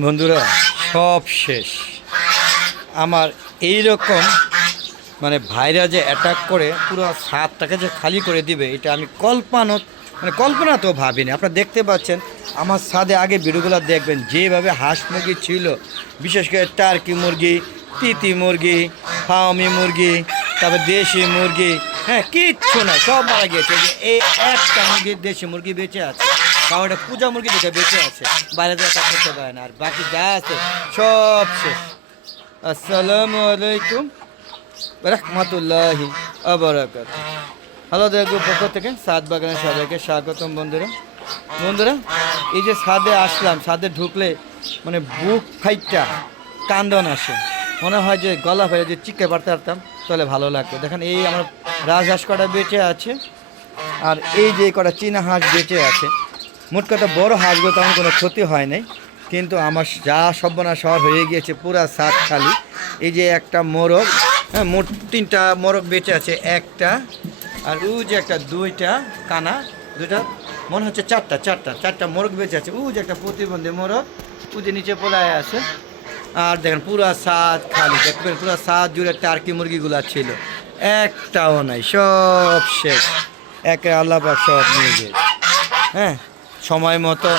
বন্ধুরা সব শেষ। আমার এই রকম ভাইরা যে অ্যাটাক করে পুরো ছাদটাকে যে খালি করে দিবে, এটা আমি কল্পনা তো ভাবিনি। আপনারা দেখতে পাচ্ছেন আমার ছাদে, আগে ভিডিওগুলো দেখবেন যেভাবে হাঁস মুরগি ছিল, বিশেষ করে টার্কি মুরগি, তিতি মুরগি, ফার্মি মুরগি, তারপর দেশি মুরগি, হ্যাঁ কিচ্ছু না, সব মারা গিয়েছে। যে এই একটা মুরগি, দেশি মুরগি বেঁচে আছে, কারণ এটা পূজা মুরগি দেখে বেঁচে আছে, বাইরে তো অ্যাটাক করতে পারে না। আর বাকি যা আছে সব শেষ। আসসালামু আলাইকুম রহমতুল্লাহি আবরাকাতুহু। হ্যালো দেখো, পক্ষ থেকে সাদ বাগানের সবাইকে স্বাগতম। বন্ধুরা এই যে ছাদে আসলাম, ছাদে ঢুকলে বুক ফাইটটা কান্দন আসে, মনে হয় যে গলা ফেলে যে চিকে পারতে পারতাম তাহলে ভালো লাগতো। দেখেন এই আমার রাজহাঁস কটা বেঁচে আছে, আর এই যে কটা চীনা হাঁস বেঁচে আছে। মোট কথা বড় হাঁসগুলো তেমন কোনো ক্ষতি হয় নাই, কিন্তু আমার যা সর্বনাশ হওয়ার হয়ে গিয়েছে, পুরা ছাদ খালি। এই যে একটা মোরগ, হ্যাঁ মোট 3টা মোরগ বেঁচে আছে, একটা আর ও যে একটা, 2টা কানা, 2টা মনে হচ্ছে 4টা মোরগ বেঁচে আছে। ও যে একটা প্রতিবন্ধী মোরগ, ও যে নিচে পলায় আছে। আর দেখেন পুরা ছাদ খালি, দেখবেন পুরা ছাদ জুড়ে টার্কি মুরগিগুলো ছিল, একটাও নাই, সব শেষ। একে আল্লাহ পাক সব নিয়ে গিয়েছে। হ্যাঁ সময় মতো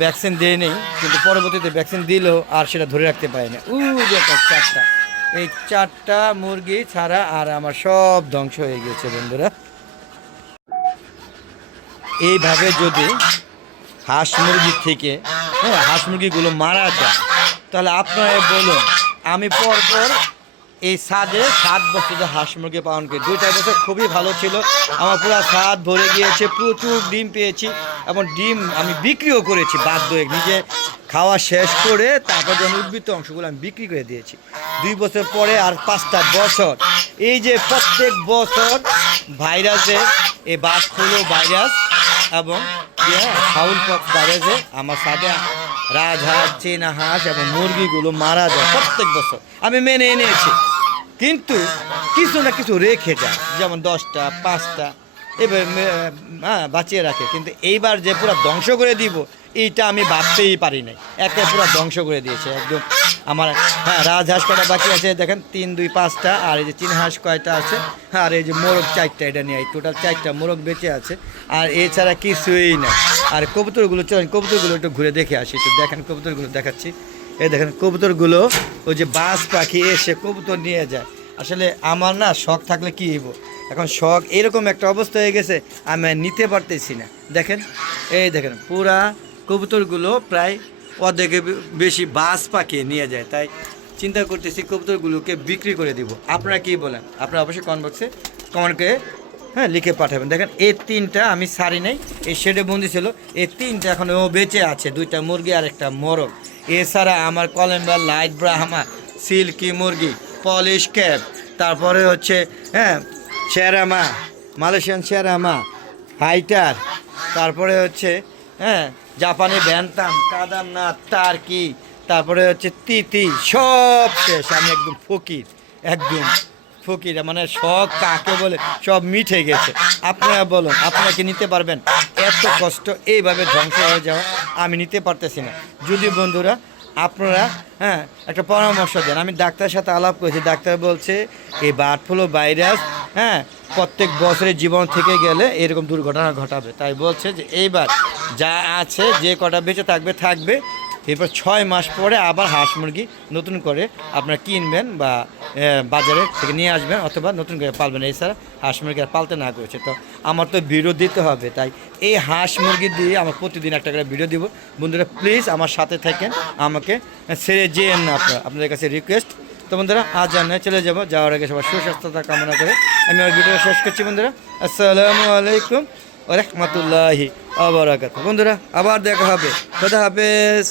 ভ্যাকসিন দিয়ে নেই, কিন্তু পরবর্তীতে ভ্যাকসিন দিলেও আর সেটা ধরে রাখতে পারে না। যে একটা 4টা, এই 4টা মুরগি ছাড়া আর আমার সব ধ্বংস হয়ে গেছে। বন্ধুরা এইভাবে যদি হাঁস মুরগির থেকে হাঁস মুরগিগুলো মারা যায়, তাহলে আপনারা বলুন, আমি পরপর এই ছাদে 7 বছর হাঁস মুরগি পালন করি। 2টা বছর খুবই ভালো ছিল, আমার পুরো ছাদ ভরে গিয়েছে, প্রচুর ডিম পেয়েছি, এবং ডিম আমি বিক্রিও করেছি বাধ্য হয়ে, নিজে খাওয়া শেষ করে তারপর যখন উদ্বৃত্ত অংশগুলো আমি বিক্রি করে দিয়েছি। 2 বছর পরে আর 5টা বছর, এই যে প্রত্যেক বছর ভাইরাসে, এই বার্ড ফ্লু ভাইরাস এবং ফাউল পক্স ভাইরাসে আমার ছাদে রাজহাঁস, চীনা হাঁস এবং মুরগিগুলো মারা যায় প্রত্যেক বছর। আমি মেনে এনেছি, কিন্তু কিছু না কিছু রেখে যায়, যেমন 10টা 5টা এবার বাঁচিয়ে রাখে। কিন্তু এইবার যে পুরো ধ্বংস করে দিব, এইটা আমি ভাবতেই পারি নাই। একে পুরো ধ্বংস করে দিয়েছে একদম। আমার রাজহাঁস কটা বাকি আছে দেখেন, 3 2 5টা, আর এই যে চীনা হাঁস কয়টা আছে, আর এই যে মোরগ 4টা, এটা নিয়ে টোটাল 4টা মোরগ বেঁচে আছে, আর এছাড়া কিছুই না। আর কবুতরগুলো, চলেন কবুতরগুলো একটু ঘুরে দেখে আসি। একটু দেখেন কবুতরগুলো দেখাচ্ছি। এই দেখেন কবুতরগুলো, ওই যে বাজ পাখি এসে কবুতর নিয়ে যায়। আসলে আমার না শখ থাকলে কী হইব, এখন শখ এরকম একটা অবস্থা হয়ে গেছে, আমি নিতে পারতেছি না। দেখেন এই দেখেন পুরা কবুতরগুলো প্রায় অর্ধেকে বেশি বাজ পাখি নিয়ে যায়, তাই চিন্তা করতেছি কবুতরগুলোকে বিক্রি করে দিব। আপনারা কি বলেন? আপনারা অবশ্যই কমেন্ট বক্সে কমেন্ট করে লিখে পাঠাবেন। দেখেন এই 3টা আমি ছাড়ি নাই, এই শেডে বন্দি ছিল, এই 3টা এখন ও বেঁচে আছে, 2টা মুরগি আর একটা মোরগ। এছাড়া আমার কলম্বিয়ার লাইট ব্রাহ্মা, সিল্কি মুরগি, পলিশ ক্যাপ, তারপরে হচ্ছে শেরামা, মালয়েশিয়ান শেরামা, ফাইটার, তারপরে হচ্ছে জাপানি ব্যান্তাম, কাদারনাথ, টার্কি, তারপরে হচ্ছে তিতি, সব শেষ। আমি একদম ফকির, শখ কাকে বলে, সব মিঠে গেছে। আপনারা বলুন, আপনারা কি নিতে পারবেন? এত কষ্ট এইভাবে ধ্বংস হয়ে যাওয়া আমি নিতে পারতেছি না। যদি বন্ধুরা আপনারা একটা পরামর্শ দেন। আমি ডাক্তারের সাথে আলাপ করেছি, ডাক্তার বলছে এই বার্ড ফ্লু ভাইরাস প্রত্যেক বছরের জীবন থেকে গেলে এরকম দুর্ঘটনা ঘটাবে, তাই বলছে যে এইবার যা আছে, যে কটা বেঁচে থাকবে, এরপর 6 মাস পরে আবার হাঁস মুরগি নতুন করে আপনারা কিনবেন বা বাজারে থেকে নিয়ে আসবেন, অথবা নতুন করে পালবেন। এছাড়া হাঁস মুরগি আর পালতে না করেছে, তো আমার তো ভিডিও দিতে হবে, তাই এই হাঁস মুরগি দিয়ে আমার প্রতিদিন একটা করে ভিডিও দিব। বন্ধুরা প্লিজ আমার সাথে থাকেন, আমাকে ছেড়ে যেয়েন না, আপনাদের কাছে রিকোয়েস্ট। তো বন্ধুরা আজ জানাই চলে যাওয়ার আগে সবার সুস্বাস্থ্যতা কামনা করে আমি আমার ভিডিও শেষ করছি। বন্ধুরা আসসালামু আলাইকুম ওয়া রাহমাতুল্লাহি ওয়া বারাকাতুহু। বন্ধুরা আবার দেখা হবে, খোদা হাফেজ।